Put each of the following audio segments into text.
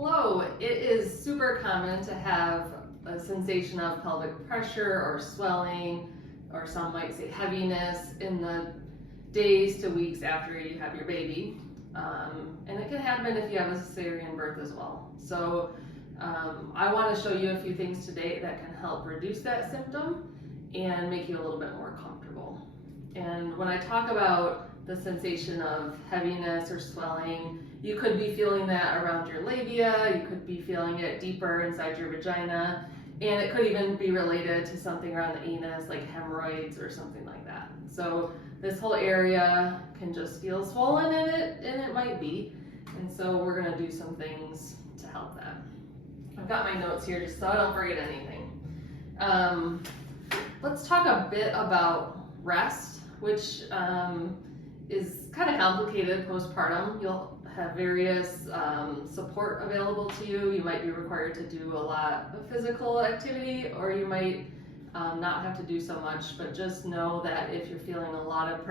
Hello, it is super common to have a sensation of pelvic pressure or swelling, or some might say heaviness in the days to weeks after you have your baby. And it can happen if you have a cesarean birth as well. So I want to show you a few things today that can help reduce that symptom and make you a little bit more comfortable. And when I talk about the sensation of heaviness or swelling, you could be feeling that around your labia, you could be feeling it deeper inside your vagina, and it could even be related to something around the anus like hemorrhoids or something like that. So this whole area can just feel swollen, and it might be. And so we're gonna do some things to help that. I've got my notes here just so I don't forget anything. Let's talk a bit about rest, which is kind of complicated postpartum. You'll have various support available to you. You might be required to do a lot of physical activity, or you might not have to do so much, but just know that if you're feeling a lot of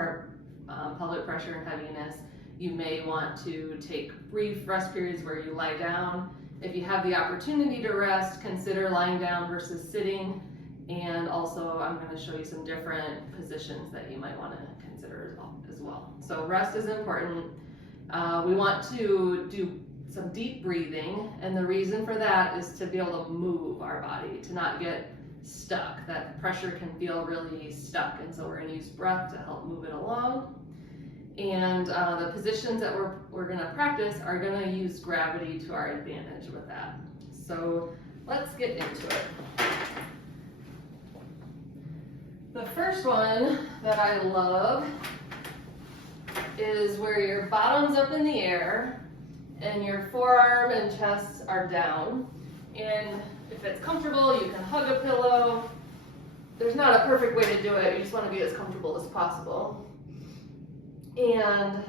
pelvic pressure and heaviness, you may want to take brief rest periods where you lie down. If you have the opportunity to rest, consider lying down versus sitting. And also I'm going to show you some different positions that you might want to consider as well. So rest is important. We want to do some deep breathing, and the reason for that is to be able to move our body, to not get stuck. That pressure can feel really stuck, and so we're going to use breath to help move it along. And the positions that we're going to practice are going to use gravity to our advantage with that. So let's get into it. The first one that I love is where your bottom's up in the air and your forearm and chest are down. And if it's comfortable, you can hug a pillow. There's not a perfect way to do it. You just want to be as comfortable as possible. And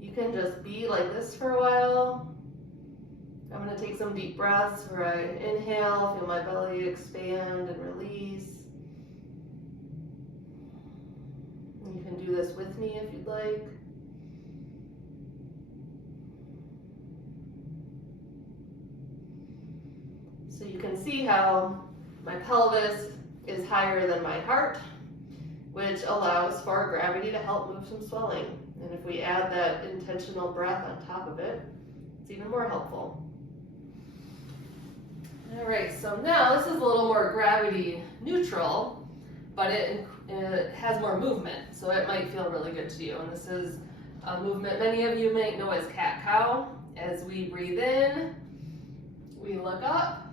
you can just be like this for a while. I'm going to take some deep breaths where I inhale, feel my belly expand and release. You can do this with me if you'd like. So you can see how my pelvis is higher than my heart, which allows for gravity to help move some swelling. And if we add that intentional breath on top of it, it's even more helpful. All right, so now this is a little more gravity neutral, but it has more movement, so it might feel really good to you. And this is a movement many of you might know as cat-cow. As we breathe in, we look up,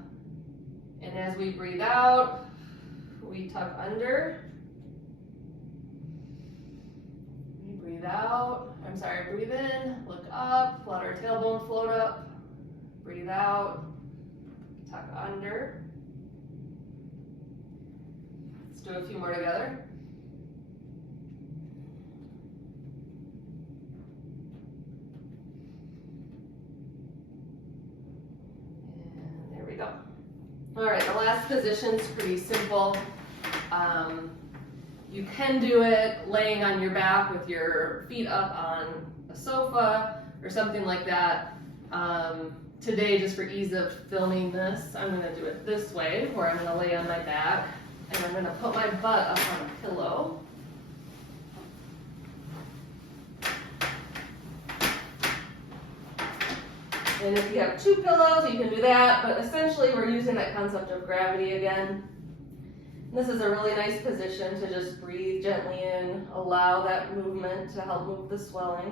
and as we breathe out, we tuck under. We breathe out, breathe in, look up, let our tailbone float up, breathe out, tuck under. Let's do a few more together. And there we go. All right, the last position is pretty simple. You can do it laying on your back with your feet up on a sofa or something like that. Today, just for ease of filming this, I'm going to do it this way, where I'm going to lay on my back and I'm going to put my butt up on a pillow. And if you have two pillows, you can do that, but essentially we're using that concept of gravity again. And this is a really nice position to just breathe gently in, allow that movement to help move the swelling.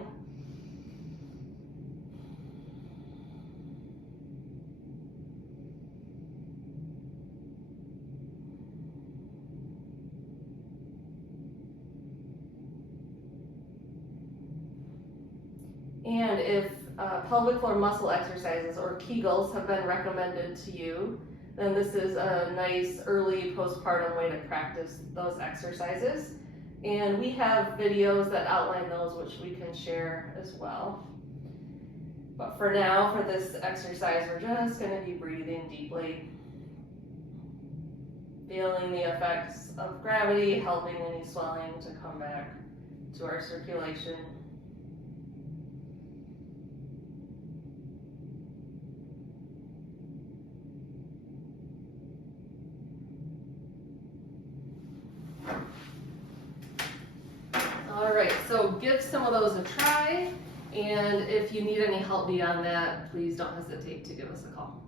And if pelvic floor muscle exercises or Kegels have been recommended to you, then this is a nice early postpartum way to practice those exercises. And we have videos that outline those, which we can share as well. But for now, for this exercise, we're just going to be breathing deeply, feeling the effects of gravity, helping any swelling to come back to our circulation. so give some of those a try, and if you need any help beyond that, please don't hesitate to give us a call.